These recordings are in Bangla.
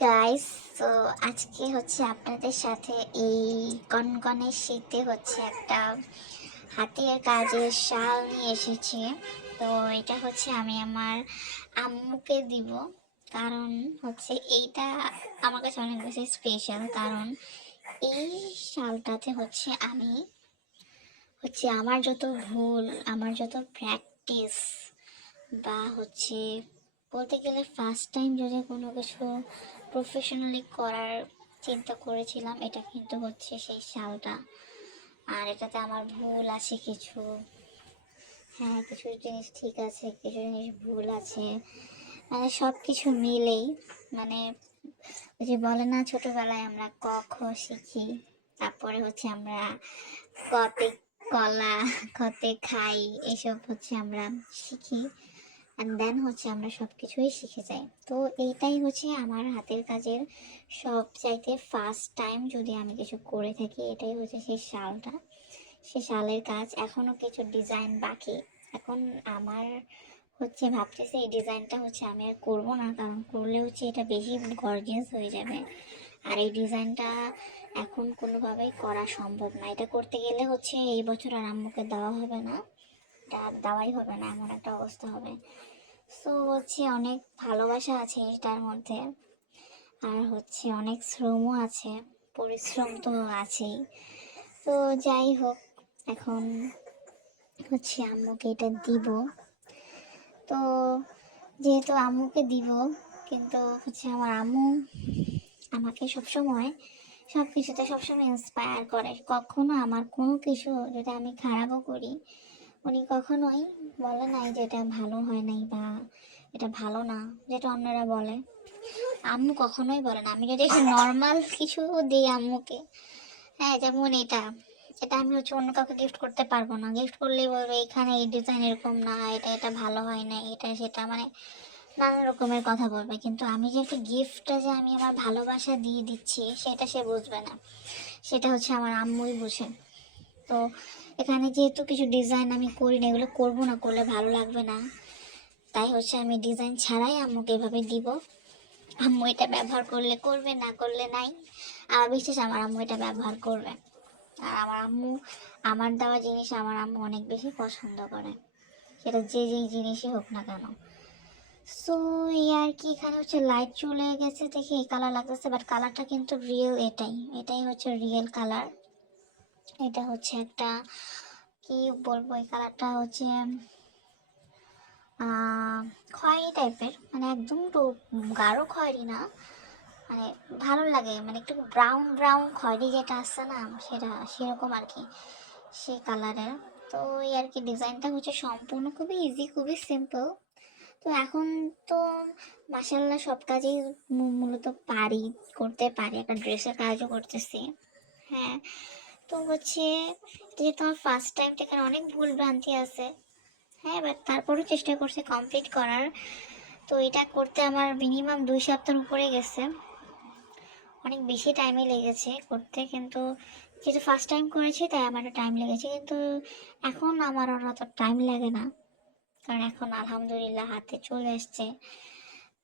গাইস তো আজকে হচ্ছে আপনাদের সাথে এই কনকনে শীতে হচ্ছে একটা হাতের কাজের শাল নিয়ে এসেছি। তো, এটা হচ্ছে আমি আমার আম্মুকে দিব। কারণ হচ্ছে এইটা আমার কাছে অনেক বেশি স্পেশাল কারণ এই শালটাতে হচ্ছে আমি হচ্ছে আমার যত ভুল, আমার যত প্র্যাকটিস বা হচ্ছে বলতে গেলে ফার্স্ট টাইম যদি কোনো কিছু প্রফেশনালি করার চিন্তা করেছিলাম, এটা কিন্তু হচ্ছে সেই শালটা আর এটাতে আমার ভুল আছে কিছু। হ্যাঁ কিছু জিনিস ঠিক আছে, কিছু জিনিস ভুল আছে। মানে সব কিছু মিলেই মানে যে বলে না, ছোটবেলায় আমরা ক, খ শিখি, তারপরে হচ্ছে আমরা কতে কলা খতে খাই, এসব হচ্ছে আমরা শিখি। অ্যান্ড দেন হচ্ছে আমরা সব কিছুই শিখে যাই। তো এইটাই হচ্ছে আমার হাতের কাজের সব চাইতে ফার্স্ট টাইম যদি আমি কিছু করে থাকি, এটাই হচ্ছে সেই শালটা। সে শালের কাজ এখনও কিছু ডিজাইন বাকি। এখন আমার হচ্ছে ভাবতেছি এই ডিজাইনটা হচ্ছে আমি আর করব না, কারণ করলে হচ্ছে এটা বেশি গর্জিয়াস হয়ে যাবে। আর এই ডিজাইনটা এখন কোনোভাবেই করা সম্ভব না। এটা করতে গেলে হচ্ছে এই বছর আর আম্মুকে দেওয়া হবে না। এটা দেওয়াই হবে না, এমন একটা অবস্থা হবে। সো হচ্ছে অনেক ভালোবাসা আছে এটার মধ্যে। আর হচ্ছে অনেক শ্রমও আছে, পরিশ্রম তো আছেই। তো যাই হোক, এখন হচ্ছে আম্মুকে এটা দিব। তো যেহেতু আম্মুকে দিব, কিন্তু হচ্ছে আমার আম্মু আমাকে সবসময় সব কিছুতে সবসময় ইন্সপায়ার করে। কখনো আমার কোনো কিছু যদি আমি খারাপও করি, উনি কখনোই বলে নাই যে এটা ভালো হয় নাই বা এটা ভালো না, যেটা অন্যরা বলে। আম্মু কখনোই বলে না। আমি যদি নর্মাল কিছু দিই আম্মুকে হ্যাঁ যেমন এটা। এটা আমি হচ্ছে অন্য কাউকে গিফট করতে পারব না। গিফট করলেই বলবে, এখানে এই ডিজাইন এরকম না, এটা এটা ভালো হয় না এটা, সেটা। মানে নানা রকমের কথা বলবে। কিন্তু আমি যে একটা গিফটটা যে আমি আমার ভালোবাসা দিয়ে দিচ্ছি, সেটা সে বুঝবে না। সেটা হচ্ছে আমার আম্মুই বুঝে। তো এখানে যেহেতু কিছু ডিজাইন আমি করি না, এগুলো করব না, করলে ভালো লাগবে না। তাই হচ্ছে আমি ডিজাইন ছাড়াই আম্মুকে এভাবে দিব। আম্মু এটা ব্যবহার করলে করবে, না করলে নাই। আর বিশেষ আমার আম্মু এটা ব্যবহার করবে। আর আমার আম্মু, আমার দেওয়া জিনিস আমার আম্মু অনেক বেশি পছন্দ করে। সেটা যে যেই জিনিসই হোক না কেন। সো এই আর কি, এখানে হচ্ছে লাইট চলে গেছে, দেখে এই কালার লাগতেছে বাট কালারটা কিন্তু রিয়েল এটাই। এটাই হচ্ছে রিয়েল কালার এটা হচ্ছে একটা, কি বলব এই কালারটা হচ্ছে খয়েরি টাইপের মানে একদম তো গাঢ় খয়েরি না মানে ভালো লাগে মানে একটু ব্রাউন ব্রাউন খয়েরি যেটা আসছে না, সেটা, সেরকম আর কি, সেই কালারের। তো এই আর কি ডিজাইনটা হচ্ছে সম্পূর্ণ খুবই ইজি খুবই সিম্পল তো এখন তো মাসাল্লাহ সব কাজেই মূলত পারি, করতে পারি, একটা ড্রেসের কাজও করতেছি। হ্যাঁ তো হচ্ছে যেহেতু আমার ফার্স্ট টাইম এখানে অনেক ভুল ভ্রান্তি আছে হ্যাঁ বাট তারপরেও চেষ্টা করছি কমপ্লিট করার। তো এটা করতে আমার মিনিমাম দুই সপ্তাহের উপরে গেছে। অনেক বেশি টাইমে লেগেছে করতে, কিন্তু যেহেতু ফার্স্ট টাইম করেছি, তাই আমার টাইম লেগেছে। কিন্তু এখন আমার আর অত টাইম লাগে না। কারণ এখন আলহামদুলিল্লাহ হাতে চলে আসছে।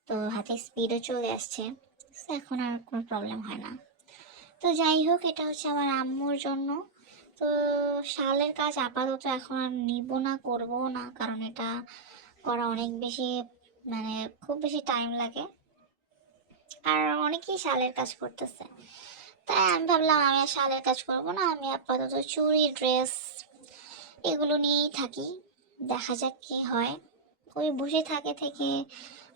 তো হাতে স্পিডও চলে আসছে। এখন আর কোনো প্রবলেম হয় না। তো যাই হোক, এটা হচ্ছে আমার আম্মুর জন্য। তো শালের কাজ আপাতত এখন আর নিব না করব না, কারণ এটা করা অনেক বেশি মানে খুব বেশি টাইম লাগে। আর অনেকেই শালের কাজ করতেছে। তাই আমি ভাবলাম, আমি আর শালের কাজ করব না, আমি আপাতত চুড়ি ড্রেস এগুলো নিয়েই থাকি। দেখা যাক কি হয়। ওই বসে থাকে থেকে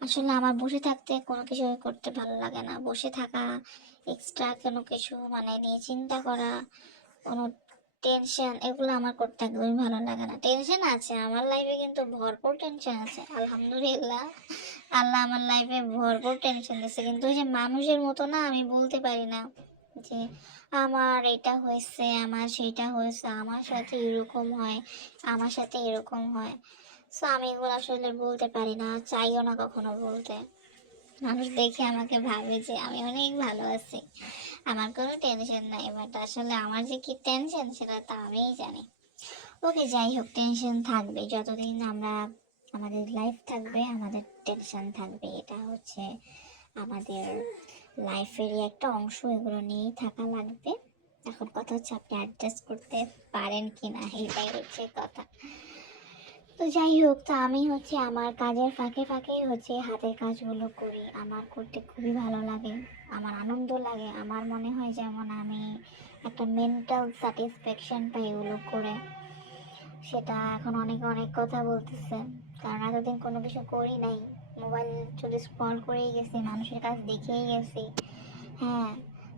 আসলে আমার বসে থাকতে কোনো কিছু করতে ভালো লাগে না। বসে থাকা এক্সট্রা কোনো কিছু মানে নিয়ে চিন্তা করা, কোনো টেনশন এগুলো আমার করতে একদমই ভালো লাগে না। টেনশন আছে, আমার লাইফে কিন্তু ভরপুর টেনশন আছে, আলহামদুলিল্লাহ। আল্লাহ আমার লাইফে ভরপুর টেনশন দিচ্ছে কিন্তু ওই যে মানুষের মতো না, আমি বলতে পারি না যে আমার এটা হয়েছে, আমার সেটা হয়েছে, আমার সাথে এরকম হয়, আমার সাথে এরকম হয়। সো আমি এগুলো আসলে বলতে পারি না, চাইও না কখনো বলতে। মানুষ দেখে আমাকে ভাবে যে আমি অনেক ভালো আছি। আমার কোনো টেনশন নাই বাট আসলে আমার যে কি টেনশন সেটা তো আমিই জানি। ওকে যাই হোক টেনশন থাকবে, যতদিন আমরা আমাদের লাইফ থাকবে, আমাদের টেনশন থাকবে, এটা হচ্ছে আমাদের লাইফেরই একটা অংশ, এগুলো নিয়েই থাকা লাগবে। এখন কথা হচ্ছে আপনি অ্যাডজাস্ট করতে পারেন কি না এটাই হচ্ছে কথা। তো যাই হোক, তো আমি হচ্ছে আমার কাজের ফাঁকে ফাঁকেই হচ্ছে হাতের কাজগুলো করি। আমার করতে খুবই ভালো লাগে, আমার আনন্দ লাগে। আমার মনে হয় যেমন আমি একটা মেন্টাল স্যাটিসফ্যাকশন পাই এগুলো করে। সেটা এখন অনেকে অনেক কথা বলতেছে। কারণ এতদিন কোনো কিছু করি নাই। মোবাইল শুধু স্ক্রল করেই গেছি, মানুষের কাজ দেখেই গেছি। হ্যাঁ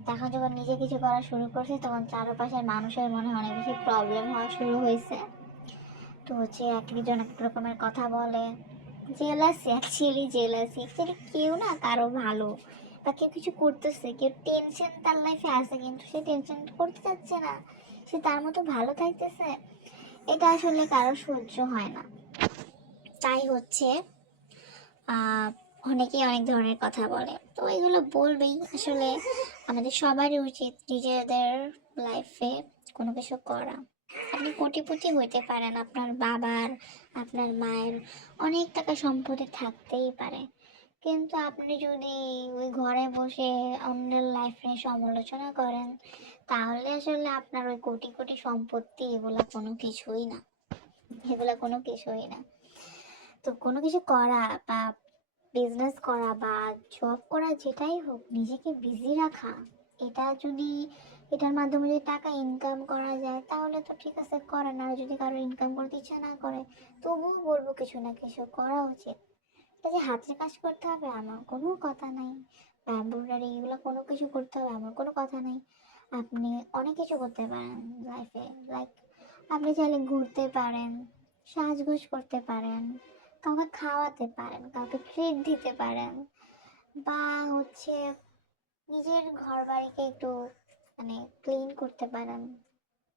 তখন যখন নিজে কিছু করা শুরু করছি, তখন চারপাশের মানুষের মনে অনেক বেশি প্রবলেম হওয়া শুরু হয়েছে। তো হচ্ছে এক একজন এক রকমের কথা বলে। জেলাসি অ্যাকচুয়ালি জেলাসি অ্যাকচুয়ালি কেউ না কারও ভালো। বা কেউ কিছু করতেছে, কেউ টেনশন তার লাইফে আছে, কিন্তু সে টেনশন করতে চাচ্ছে না। সে তার মতো ভালো থাকতেছে, এটা আসলে কারও সহ্য হয় না। তাই হচ্ছে অনেকেই অনেক ধরনের কথা বলে। তো এগুলো বলবেই, আসলে আমাদের সবারই উচিত নিজেদের লাইফে কোনো কিছু করা। আপনি কোটিপতি হইতে পারেন, আপনার বাবার, আপনার মায়ের অনেক টাকা সম্পত্তি থাকতেই পারে। কিন্তু আপনি যদি ওই ঘরে বসে অন্যের লাইফ নিয়ে সমালোচনা করেন, তাহলে আসলে আপনার ওই কোটি কোটি সম্পত্তি এগুলা কোনো কিছুই না। এগুলা কোনো কিছুই না। তো কোনো কিছু করা বা বিজনেস করা বা জব করা, যেটাই হোক, নিজেকে বিজি রাখা, এটা যদি এটার মাধ্যমে যদি টাকা ইনকাম করা যায়, তাহলে তো ঠিক আছে করেন আর যদি কারও ইনকাম করতে ইচ্ছা না করে, তবুও বলব কিছু না কিছু করা উচিত। এটা যে হাতের কাজ করতে হবে, আমার কোনো কথা নাই। এমব্রয়ডারি এগুলো কোনো কিছু করতে হবে, আমার কোনো কথা নেই। আপনি অনেক কিছু করতে পারেন লাইফে লাইক আপনি চাইলে ঘুরতে পারেন, সাজগোজ করতে পারেন, কাউকে খাওয়াতে পারেন, কাউকে ট্রিট দিতে পারেন, বা হচ্ছে নিজের ঘর বাড়িকে একটু মানে ক্লিন করতে পারেন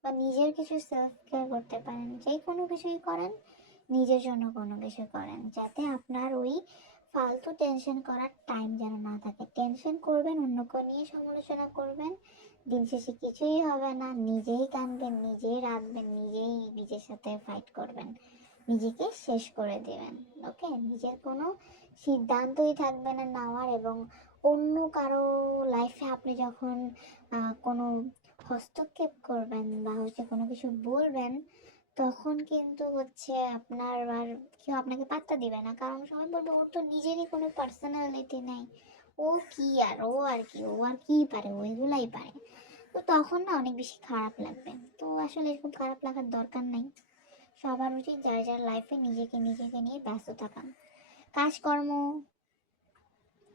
বা নিজের কিছু সেলফ কেয়ার করতে পারেন, যে কোনো কিছুই করেন, নিজের জন্য কোনো কিছু করেন, যাতে আপনার ওই ফালতু টেনশন করার টাইম যেন না থাকে। টেনশন করবেন অন্যকে নিয়ে সমালোচনা করবেন, দিন শেষে কিছুই হবে না, নিজেই কানবেন নিজেই রাঁধবেন, নিজেই নিজের সাথে ফাইট করবেন, নিজেকে শেষ করে দেবেন ওকে নিজের কোনো সিদ্ধান্তই থাকবে না নেওয়ার এবং অন্য কারও লাইফে আপনি যখন কোনো হস্তক্ষেপ করবেন বা হচ্ছে কোনো কিছু বলবেন, তখন কিন্তু হচ্ছে আপনার আর কেউ আপনাকে পাত্তা দিবে না। কারণ সবাই বলবে, ওর তো নিজেরই কোনো পার্সোনালিটি নেই। ও কি আর, ও আর কি, ও আর কি পারে, ও এগুলাই পারে। তো তখন না অনেক বেশি খারাপ লাগবে। তো আসলে এরকম খারাপ লাগার দরকার নেই। সবার উচিত যার যার লাইফে নিজেকে নিজেকে নিয়ে ব্যস্ত থাকা। কাজকর্ম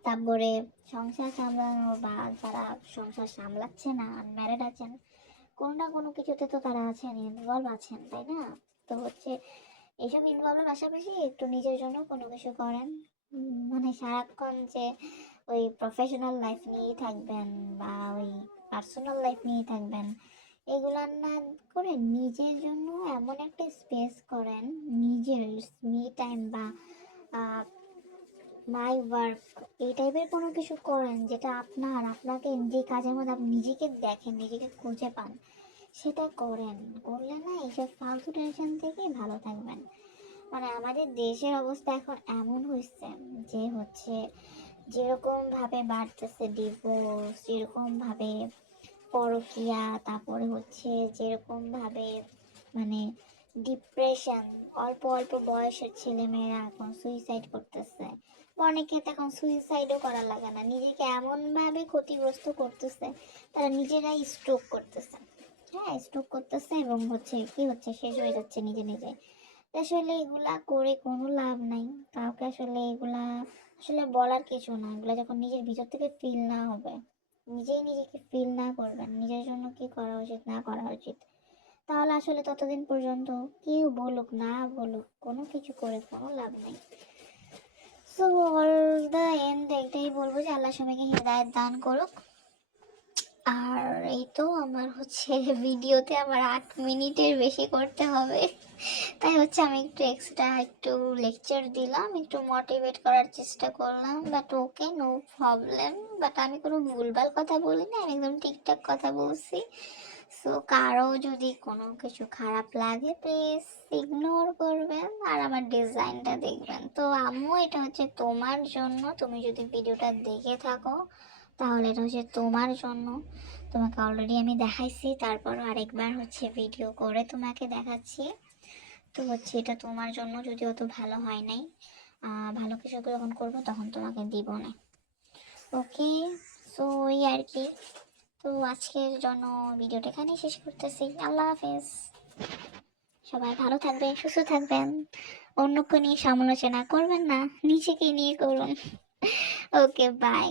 তারপরে সংসার সামলানো বা যারা সংসার সামলাচ্ছে না ম্যারেড আছেন, কোনো না কোনো কিছুতে তো তারা আছেন ইনভলভ আছেন, তাই না? তো হচ্ছে এইসব ইনভলভের পাশাপাশি একটু নিজের জন্য কোনো কিছু করেন। মানে সারাক্ষণ যে ওই প্রফেশনাল লাইফ নিয়েই থাকবেন বা ওই পার্সোনাল লাইফ নিয়েই থাকবেন, এগুলা না করে নিজের জন্য এমন একটা স্পেস করেন, নিজের মি টাইম বা মাই ওয়ার্ক এই টাইপের কোনো কিছু করেন যেটা আপনার, আপনাকে যে কাজের মধ্যে আপনি নিজেকে দেখেন, নিজেকে খুঁজে পান, সেটা করেন। করলে না এইসব ফালতু টেনশন থেকে ভালো থাকবেন। মানে আমাদের দেশের অবস্থা এখন এমন হয়েছে যে হচ্ছে যেরকমভাবে বাড়তেছে ডিভোর্স যেরকম ভাবে পরকিয়া, তারপরে হচ্ছে যেরকমভাবে মানে ডিপ্রেশন অল্প অল্প বয়সের ছেলেমেয়েরা এখন সুইসাইড করতেছে। অনেকে এখন সুইসাইডও করা লাগে না। নিজেকে এমনভাবে ক্ষতিগ্রস্ত করতেছে, তারা নিজেরাই স্ট্রোক করতেছে। হ্যাঁ স্ট্রোক করতেছে এবং হচ্ছে কি হচ্ছে, শেষ হয়ে যাচ্ছে নিজে নিজে। আসলে এগুলা করে কোনো লাভ নাই। কাউকে আসলে এগুলা আসলে বলার কিছু না। এগুলা যখন নিজের ভিতর থেকে ফিল না হবে, নিজেই নিজেকে ফিল না করবেন, নিজের জন্য কি করা উচিত, না করা উচিত। তাহলে আসলে ততদিন পর্যন্ত কেউ বলুক, না বলুক, কোনো কিছু করে কোনো লাভ নেই। সো অল দ্য এন্ড একটাই বলব যে আল্লাহ সবাইকে হৃদায়ত দান করুক। আর এই তো আমার হচ্ছে ভিডিওতে আমার আট মিনিটের বেশি করতে হবে। তাই হচ্ছে আমি একটু এক্সট্রা একটু লেকচার দিলাম, একটু মোটিভেট করার চেষ্টা করলাম but okay no problem but আমি কোনো ভুলভাল কথা বলিনি, আমি একদম ঠিকঠাক কথা বলছি। সো কারও যদি কোনো কিছু খারাপ লাগে প্লিজ ইগনোর করবেন আর আমার ডিজাইনটা দেখবেন। তো আম্মু, এটা হচ্ছে তোমার জন্য। তুমি যদি ভিডিওটা দেখে থাকো, তাহলে এটা হচ্ছে তোমার জন্য। তোমাকে অলরেডি আমি দেখাইছি, তারপর আরেকবার হচ্ছে ভিডিও করে তোমাকে দেখাচ্ছি। তো হচ্ছে এটা তোমার জন্য, যদি অত ভালো হয় নাই ভালো কিছু যখন করব, তখন তোমাকে দিব না। ওকে সো ওই আর কি। তো আজকের জন্য ভিডিওটা এখানেই শেষ করতেছি। আল্লাহ হাফেজ। সবাই ভালো থাকবেন, সুস্থ থাকবেন। অন্যকে নিয়ে সমালোচনা করবেন না, নিজেকে নিয়ে করুন। Okay bye